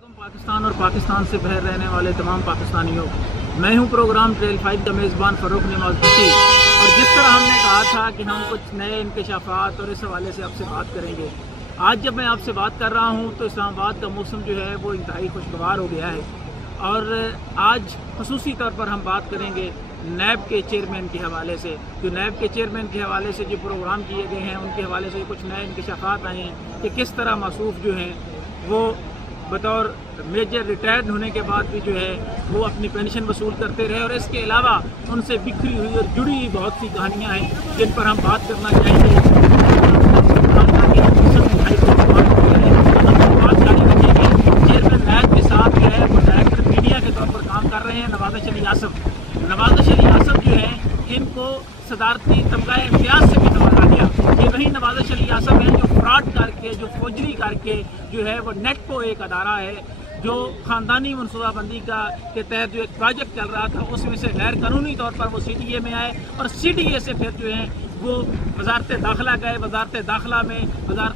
वालेकुम पाकिस्तान और पाकिस्तान से बाहर रहने वाले तमाम पाकिस्तानियों, मैं हूं प्रोग्राम ट्रेल 5 का मेज़बान फ़ारूक नवाज़ बशी। और जिस तरह हमने कहा था कि हम कुछ नए इंकशाफात और इस हवाले से आपसे बात करेंगे, आज जब मैं आपसे बात कर रहा हूं तो इस्लामाबाद का मौसम जो है वो इंतहाई खुशगवार हो गया है। और आज खसूसी तौर पर हम बात करेंगे नैब के चेयरमैन के हवाले से। जो नैब के चेयरमैन के हवाले से जो प्रोग्राम किए गए हैं उनके हवाले से कुछ नए इंकशाफात आए हैं कि किस तरह मासूफ जो हैं वो बतौर मेजर रिटायर्ड होने के बाद भी जो है वो अपनी पेंशन वसूल करते रहे। और इसके अलावा उनसे बिखरी हुई और जुड़ी हुई बहुत सी कहानियाँ हैं जिन पर हम बात करना चाहेंगे। चेयरमैन नैब के साथ जो है वो डायरेक्टर मीडिया के तौर पर काम कर रहे हैं नवाज़ शरीफ आसफ। नवाज़ शरीफ आसफ जो है इनको सदारती तमगा इम्तियाज से भी नवाजा गया। ये वही नवाज़ शरीफ आसफ हैं जो फ्रॉड करके, जो फौजरी करके जो है वो नेट को एक अदारा है जो ख़ानदानी मनसूबाबंदी का के तहत जो एक प्रोजेक्ट चल रहा था उसमें से गैर कानूनी तौर पर वो CDA में आए और CDA से फिर जो है वो वजारत दाखिला गए। वजारत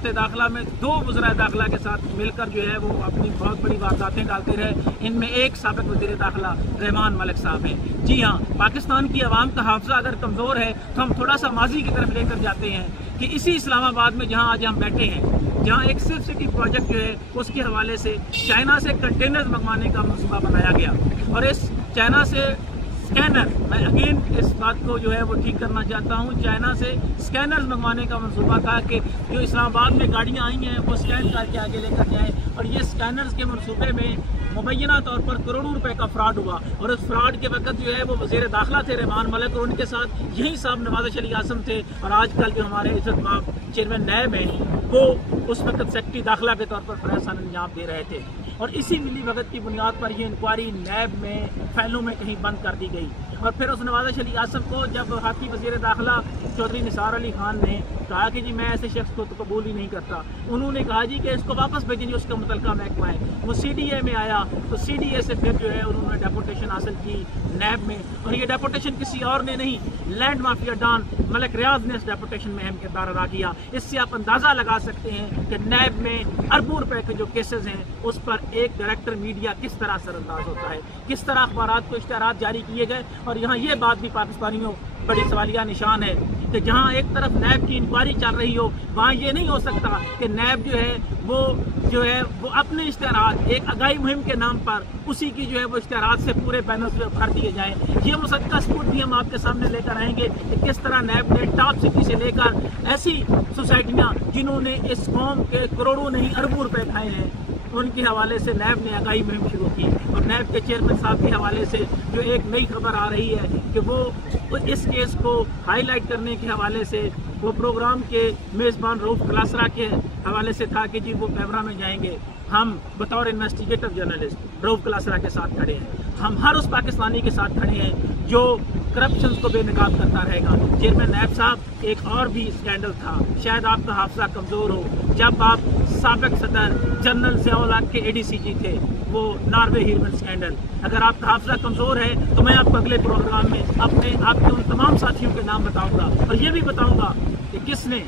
दाखिला में दो वज़रा दाखिला के साथ मिलकर जो है वो अपनी बहुत बड़ी वारदातें डालते रहे। इनमें एक साबिक़ वज़ीर दाखिला रहमान मलिक साहब हैं। जी हाँ, पाकिस्तान की आवाम का हाफ़ज़ा अगर कमज़ोर है तो हम थोड़ा सा माजी की तरफ लेकर जाते हैं कि इसी इस्लामाबाद में जहाँ आज हम बैठे हैं, जहाँ एक सिर्फ सिटी प्रोजेक्ट जो है उसके हवाले से चाइना से कंटेनर्स मंगवाने का मनसूबा बनाया गया। और इस चाइना से स्कैनर, मैं अगेन इस बात को जो है वो ठीक करना चाहता हूँ, चाइना से स्कैनर्स मंगवाने का मनसूबा था कि जो इस्लामाबाद में गाड़ियाँ आई हैं वो स्कैन करके आगे लेकर जाएँ। और ये स्कैनर्स के मनसूबे में मुबैना तौर पर करोड़ों रुपए का फ्रॉड हुआ। और उस फ्रॉड के वक्त जो है वो वज़ीर दाखिला थे रहमान मलिक, और उनके साथ यही साहब नवाज़ शरीफ आसम थे। और आजकल जो हमारे इज़्ज़त चेयरमैन नैब हैं वो उस वक्त सेक्रेटरी दाखिला के तौर पर फैसला अंजाम दे रहे थे। और इसी मिली भगत की बुनियाद पर यह इंक्वायरी नैब में फैलों में कहीं बंद कर दी गई। और फिर उस नवाज़ शरीफ आसफ को जब वफाकी वज़ीर दाखिला चौधरी निसार अली खान ने कहा कि जी मैं ऐसे शख्स को तो कबूल ही नहीं करता, उन्होंने कहा जी कि इसको वापस भेजें जो उसका मुतलका महकमा है। वो CDA में आया तो CDA से फिर जो है उन्होंने डेपुटेशन हासिल की नैब में। और ये डेपुटेशन किसी और ने नहीं, लैंड माफिया डॉन मलिक रियाज ने इस डेपुटेशन में अहम किरदार अदा किया। इससे आप अंदाज़ा लगा सकते हैं कि नैब में अरबों रुपए के जो केसेज हैं उस पर एक डायरेक्टर मीडिया किस तरह असरअंदाज होता है, किस तरह अखबारात को इश्तिहारात जारी किए गए। और यहाँ ये बात भी पाकिस्तानियों बड़ी सवालिया निशान है कि जहाँ एक तरफ नैब की इंक्वायरी चल रही हो, वहाँ ये नहीं हो सकता कि नैब जो है वो अपने इश्तिहारात एक आगाही मुहिम के नाम पर उसी की जो है वो इश्तिहारात से पूरे बैनर्स पे भर दिए जाएँ। ये मुसद्दक़ सबूत भी हम आपके सामने लेकर आएंगे कि किस तरह नैब ने टॉप सिटी से लेकर ऐसी सोसाइटियाँ जिन्होंने इस कौम के करोड़ों नहीं अरबों रुपए खाए हैं उनके हवाले से नैब ने आगाही मुहिम शुरू की। और नैब के चेयरमैन साहब के हवाले से जो एक नई खबर आ रही है कि वो इस केस को हाईलाइट करने के हवाले से वो प्रोग्राम के मेज़बान रऊफ क्लासरा के हवाले से था कि जी वो कैमरा में जाएंगे। हम बतौर इन्वेस्टिगेटिव जर्नलिस्ट रऊफ क्लासरा के साथ खड़े हैं। हम हर उस पाकिस्तानी के साथ खड़े हैं जो करप्शन को बेनकाब करता रहेगा। चेयरमैन नैब साहब, एक और भी स्कैंडल था, शायद आपका हाफजा कमज़ोर हो, जब आप साबिक़ सदर जनरल ज़ियाउल हक के ADCG थे, वो नॉर्वे हीरमन स्कैंडल। अगर आपका हाफजा कमज़ोर है तो मैं आपको अगले प्रोग्राम में आपके उन तमाम साथियों के नाम बताऊंगा और ये भी बताऊंगा कि किसने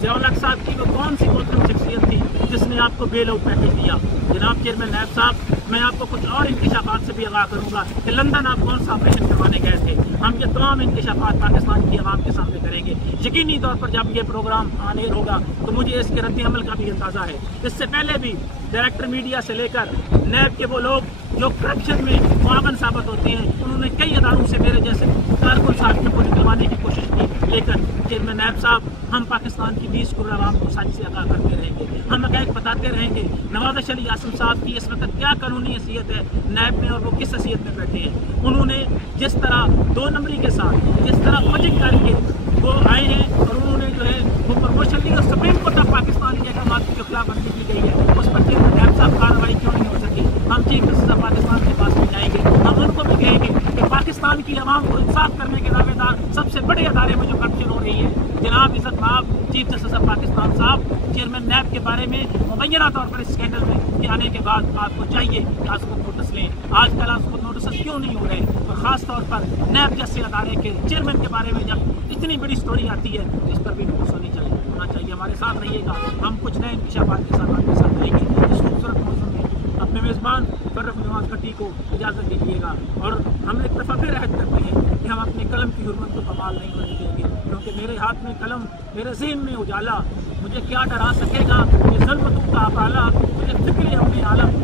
ज़ियाउल हक साहब की वो कौन सी मोहतरम शख्सियत थी जिसने आपको बेल आउट पैकेज दिया। जनाब चेयरमैन नैब साहब, मैं आपको कुछ और इंकशाफात से भी आगाह करूंगा कि लंदन आप कौन सा ऑपरेशन करवाने गए थे। हम ये तमाम इंकशाफात पाकिस्तान की आवाम के सामने करेंगे। यकीनी तौर पर जब ये प्रोग्राम ऑन होगा तो मुझे इसके रद्द अमल का भी अंदाजा है। इससे पहले भी डायरेक्टर मीडिया से लेकर नैब के वो लोग जो करप्शन में मुआवन साबित होते हैं, उन्होंने कई अदारों से मेरे जैसे कारकुन साथियों को निकलवाने की कोशिश की। लेकिन चेयरमैन नैब साहब, हम पाकिस्तान की 20 करोड़ आवाम को सच से आगाह करते रहेंगे। हम हक़ाइक़ बताते रहेंगे नवाज़ शरीफ आसम साहब की इस वक्त क्या कानूनी हैसियत है नैब में और वो किस हैसियत में बैठे हैं। उन्होंने जिस तरह 2 नंबरी के साथ जिस तरह वजह करके वो आए हैं और उन्होंने जो है वो प्रमोशन ली और सुप्रीम कोर्ट ऑफ पाकिस्तान की अहकाम की जो खिलाफवर्जी की गई है उस पर चेयरमैन नैब साहब कार्रवाई क्यों नहीं हो सकी। हम चीफ जस्टिस ऑफ पाकिस्तान के पास भी जाएंगे, हम उनको भी कहेंगे कि पाकिस्तान की आवाम को इंसाफ करने के दावेदार सबसे बड़े अदारे में जो करप्शन हो रही है। जनाब इज़्ज़त माब चीफ जस्टिस ऑफ पाकिस्तान साहब, चेयरमैन नैब के बारे में मुबैना तौर पर इस स्कैंडल में के आने के बाद आपको चाहिए कि आपको नोटिस लें। आजकल आपको नोटिस क्यों नहीं हो रहे, और ख़ास तौर पर नैब जैसे अदारे के चेयरमैन के बारे में जब इतनी बड़ी स्टोरी आती है इस पर भी नोटिस होना चाहिए। हमारे साथ रहिएगा, हम कुछ नए इंकशाफात के साथ आपके साथ रहेंगे इस खूबसूरत मौसम में। اپنے میزبان فرخ نواز بھٹی کو اجازت دیجیے گا، اور ہم ایک دفعہ پھر عہد کرتے ہیں کہ ہم اپنے قلم کی حرمت کو پامال نہیں ہونے دیں گے، کیونکہ میرے ہاتھ میں قلم، میرے ذہن میں اجالا، مجھے کیا ڈرا سکے گا یہ ظلم کا اپالا، مجھے فکر اپنے عالم